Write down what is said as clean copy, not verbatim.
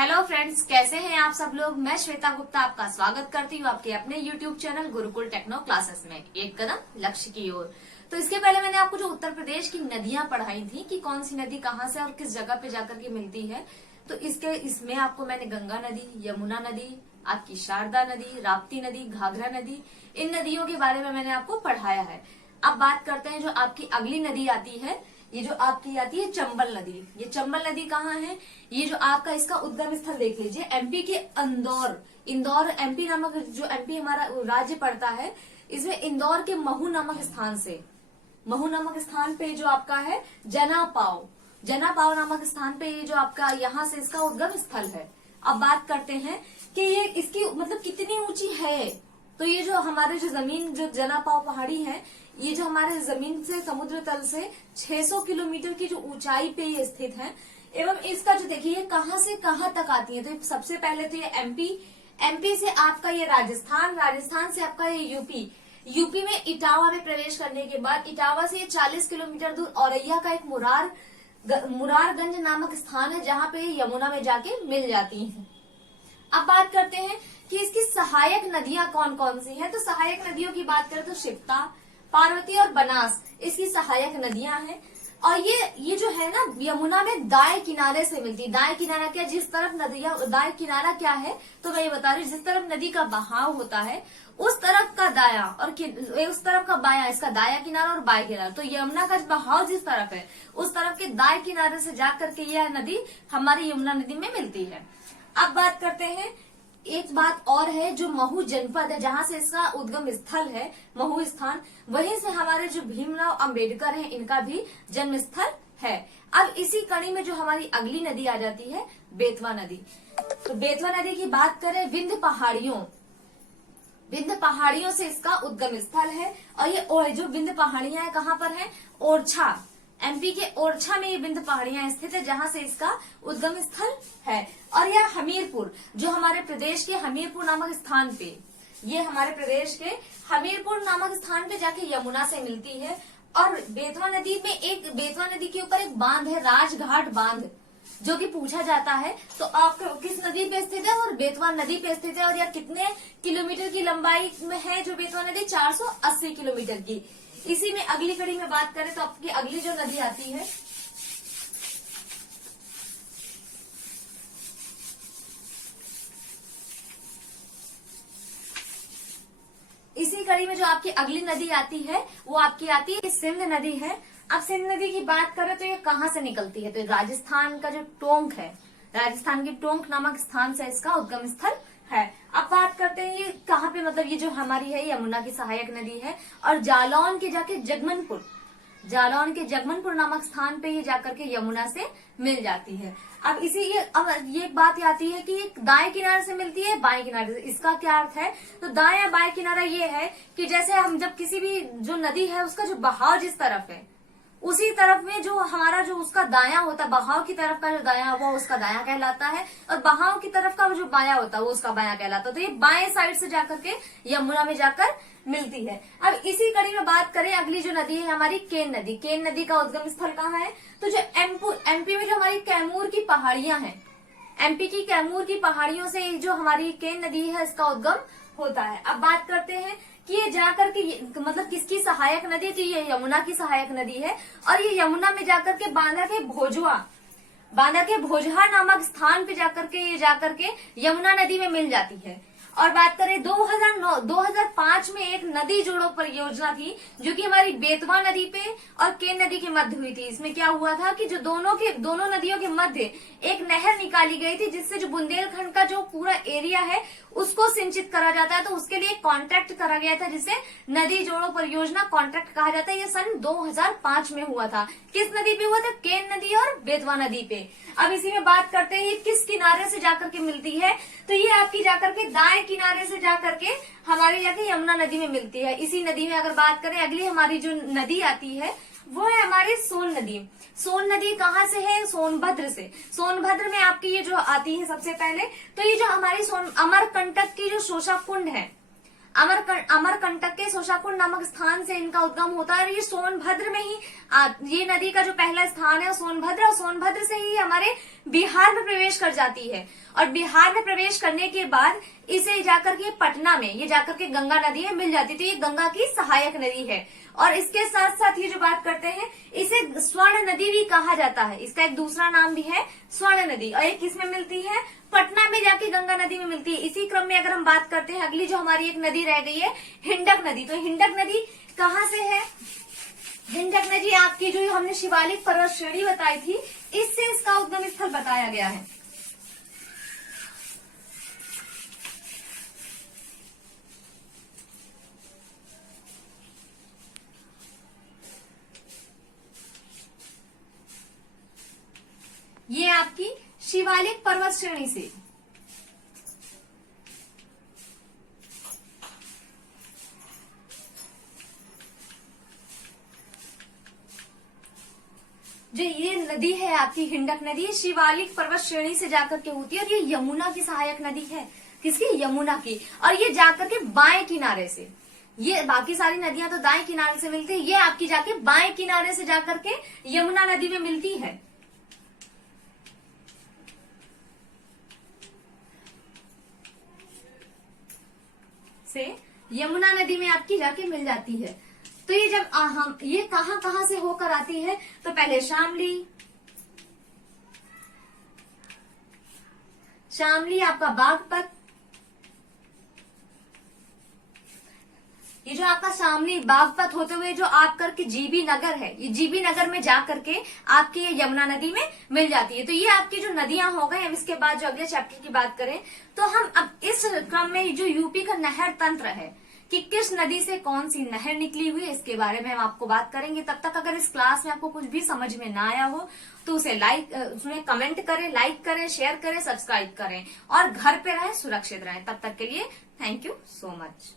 Hello friends, कैसे हैं आप सब लोग। मैं श्वेता गुप्ता आपका स्वागत करती हूँ आपके अपने YouTube channel Gurukul techno classes में, एक कदम लक्ष्य की ओर। तो इसके पहले मैंने आपको जो उत्तर प्रदेश की नदियां पढ़ाई थी कि कौन सी नदी कहाँ से और किस जगह पे जाकर के मिलती है, तो इसमें आपको मैंने गंगा नदी, यमुना नदी, आपकी शारदा नदी, राप्ती नदी, घाघरा नदी, इन नदियों के बारे में मैंने आपको पढ़ाया है। अब बात करते हैं जो आपकी अगली नदी आती है, ये जो आपकी आती है चंबल नदी। ये चंबल नदी कहाँ है, ये जो आपका इसका उद्गम स्थल देख लीजिए, एमपी के इंदौर एमपी नामक जो एमपी हमारा राज्य पड़ता है, इसमें इंदौर के महू नामक स्थान पे जो आपका है जनापाव नामक स्थान पे ये जो आपका यहाँ से इसका उद्गम स्थल है। अब बात करते हैं कि ये इसकी मतलब कितनी ऊंची है। तो ये जो हमारे जो जमीन जो जनापाव पहाड़ी है, ये जो हमारे जमीन से समुद्र तल से 600 किलोमीटर की जो ऊंचाई पे ये स्थित है। एवं इसका जो देखिए कहाँ से कहाँ तक आती है, तो सबसे पहले तो ये एमपी से आपका ये राजस्थान से आपका ये यूपी में इटावा में प्रवेश करने के बाद इटावा से 40 किलोमीटर दूर औरैया का एक मुरारगंज नामक स्थान है, जहाँ पे यमुना में जाके मिल जाती है। अब बात करते हैं कि इसकी सहायक नदियां कौन कौन सी हैं। तो सहायक नदियों की बात करें तो क्षिप्रा, पार्वती और बनास इसकी सहायक नदियां हैं। और ये जो है ना यमुना में दाएं किनारे से मिलती है। दाएं किनारा क्या, जिस तरफ नदियां, दाएं किनारा क्या है, तो मैं ये बता रही हूँ, जिस तरफ नदी का बहाव होता है उस तरफ का दाया और उस तरफ का बाया, इसका दाया किनारा और बाएं किनारा। तो यमुना का बहाव जिस तरफ है उस तरफ के दाएं किनारे से जाकर के यह नदी हमारी यमुना नदी में मिलती है। अब बात करते हैं, एक बात और है, जो महू जनपद है जहाँ से इसका उद्गम स्थल है, महू स्थान, वहीं से हमारे जो भीमराव अंबेडकर हैं इनका भी जन्म स्थल है। अब इसी कड़ी में जो हमारी अगली नदी आ जाती है बेतवा नदी। तो बेतवा नदी की बात करें, विंध्य पहाड़ियों से इसका उद्गम स्थल है। और ये जो विंध्य पहाड़ियां है कहाँ पर है, ओरछा, एमपी के ओरछा में ये विंध्य पहाड़ियां स्थित है, जहां से इसका उद्गम स्थल है। और यह हमीरपुर, जो हमारे प्रदेश के हमीरपुर नामक स्थान पे, ये हमारे प्रदेश के हमीरपुर नामक स्थान पे जाके यमुना से मिलती है। और बेतवा नदी के ऊपर एक बांध है, राजघाट बांध, जो कि पूछा जाता है तो आपका किस नदी पे स्थित है, और बेतवा नदी पे स्थित है। और यह कितने किलोमीटर की लंबाई में है जो बेतवा नदी, 480 किलोमीटर की। इसी में अगली कड़ी में बात करें तो आपकी अगली जो नदी आती है, इसी कड़ी में जो आपकी अगली नदी आती है वो आपकी आती है सिंध नदी है। अब सिंध नदी की बात करें तो ये कहाँ से निकलती है, तो राजस्थान का जो टोंक है, राजस्थान के टोंक नामक स्थान से इसका उद्गम स्थल है। अब बात करते हैं ये कहाँ पे, मतलब ये जो हमारी है यमुना की सहायक नदी है। और जालौन के जगमनपुर नामक स्थान पे ये जाकर के यमुना से मिल जाती है। अब ये बात आती है कि ये दाएं किनारे से मिलती है बाएं किनारे से। इसका क्या अर्थ है, तो दाएं या बाएं किनारा ये है कि जैसे हम जब किसी भी जो नदी है उसका जो बहाव जिस तरफ है, उसी तरफ में जो हमारा जो उसका दाया होता है, बहाव की तरफ का जो दाया वो उसका दाया कहलाता है, और बहाव की तरफ का जो बाया होता है वो उसका बाया कहलाता है। तो ये बाएं साइड से जाकर के यमुना में जाकर मिलती है। अब इसी कड़ी में बात करें, अगली जो नदी है हमारी केन नदी का उद्गम स्थल कहाँ है, तो जो एमपी में जो हमारी कैमूर की पहाड़ियां हैं, एमपी की कैमूर की पहाड़ियों से जो हमारी केन नदी है इसका उद्गम होता है। अब बात करते हैं कि ये जाकर के मतलब किसकी सहायक नदी, तो ये यमुना की सहायक नदी है। और ये यमुना में जाकर के बांदा के भोजहा नामक स्थान पे जाकर के यमुना नदी में मिल जाती है। और बात करें 2005 में एक नदी जोड़ो परियोजना थी, जो कि हमारी बेतवा नदी पे और केन नदी के मध्य हुई थी। इसमें क्या हुआ था कि जो दोनों नदियों के मध्य एक नहर निकाली गई थी, जिससे जो बुंदेलखंड का जो पूरा एरिया है उसको सिंचित करा जाता है। तो उसके लिए कॉन्ट्रैक्ट करा गया था, जिसे नदी जोड़ो परियोजना कॉन्ट्रैक्ट कहा जाता है। ये सन 2005 में हुआ था। किस नदी पे हुआ था, केन नदी और बेतवा नदी पे। अब इसी में बात करते हैं किस किनारे से जाकर के मिलती है, तो ये आपकी जाकर के दाएं किनारे से जाकर के हमारी जाके यमुना नदी में मिलती है। इसी नदी में अगर बात करें, अगली हमारी जो नदी आती है वो है हमारी सोन नदी कहाँ से है, सोनभद्र से। सोनभद्र में आपकी ये जो आती है सबसे पहले, तो ये जो हमारी अमरकंटक की जो शोषाकुंड है, अमरकंटक के शोषाकुंड नामक स्थान से इनका उद्गम होता है। और ये सोनभद्र में ही ये नदी का जो पहला स्थान है सोनभद्र, और सोनभद्र से ही हमारे बिहार में प्रवेश कर जाती है। और बिहार में प्रवेश करने के बाद इसे जाकर के पटना में ये जाकर के गंगा नदी में मिल जाती, तो ये गंगा की सहायक नदी है। और इसके साथ साथ ये जो बात करते हैं, इसे स्वर्ण नदी भी कहा जाता है, इसका एक दूसरा नाम भी है स्वर्ण नदी। और ये किसमें मिलती है? पटना में जाके गंगा नदी में मिलती है। इसी क्रम में अगर हम बात करते हैं, अगली जो हमारी एक नदी रह गई है हिंडक नदी। तो हिंडक नदी कहाँ से है? हिंडक नदी आपकी जो हमने शिवालिक पर्वत श्रेणी बताई थी, इससे इसका उद्गम स्थल बताया गया है। ये आपकी शिवालिक पर्वत श्रेणी से। जो ये नदी है आपकी हिंडक नदी, शिवालिक पर्वत श्रेणी से जाकर के होती है और ये यमुना की सहायक नदी है। किसकी? यमुना की। और ये जाकर के बाएं किनारे से, ये बाकी सारी नदियां तो दाएं किनारे से मिलती है, ये आपकी जाके बाएं किनारे से जाकर के यमुना नदी में मिलती है। से यमुना नदी में आपकी जाके मिल जाती है। तो ये जब हम ये कहां से होकर आती है, तो पहले शामली आपका बागपत, ये जो आपका शामली बागपत होते हुए जो आप करके जीबी नगर है, ये जीबी नगर में जा करके आपकी ये यमुना नदी में मिल जाती है। तो ये आपकी जो नदियां हो गई। अब इसके बाद जो अगले चैप्टर की बात करें, तो हम अब इस क्रम में जो यूपी का नहर तंत्र है कि किस नदी से कौन सी नहर निकली हुई है, इसके बारे में हम आपको बात करेंगे। तब तक अगर इस क्लास में आपको कुछ भी समझ में ना आया हो तो उसे उसमें कमेंट करें, लाइक करें, शेयर करें, सब्सक्राइब करें और घर पे रहें, सुरक्षित रहें। तब तक के लिए थैंक यू सो मच।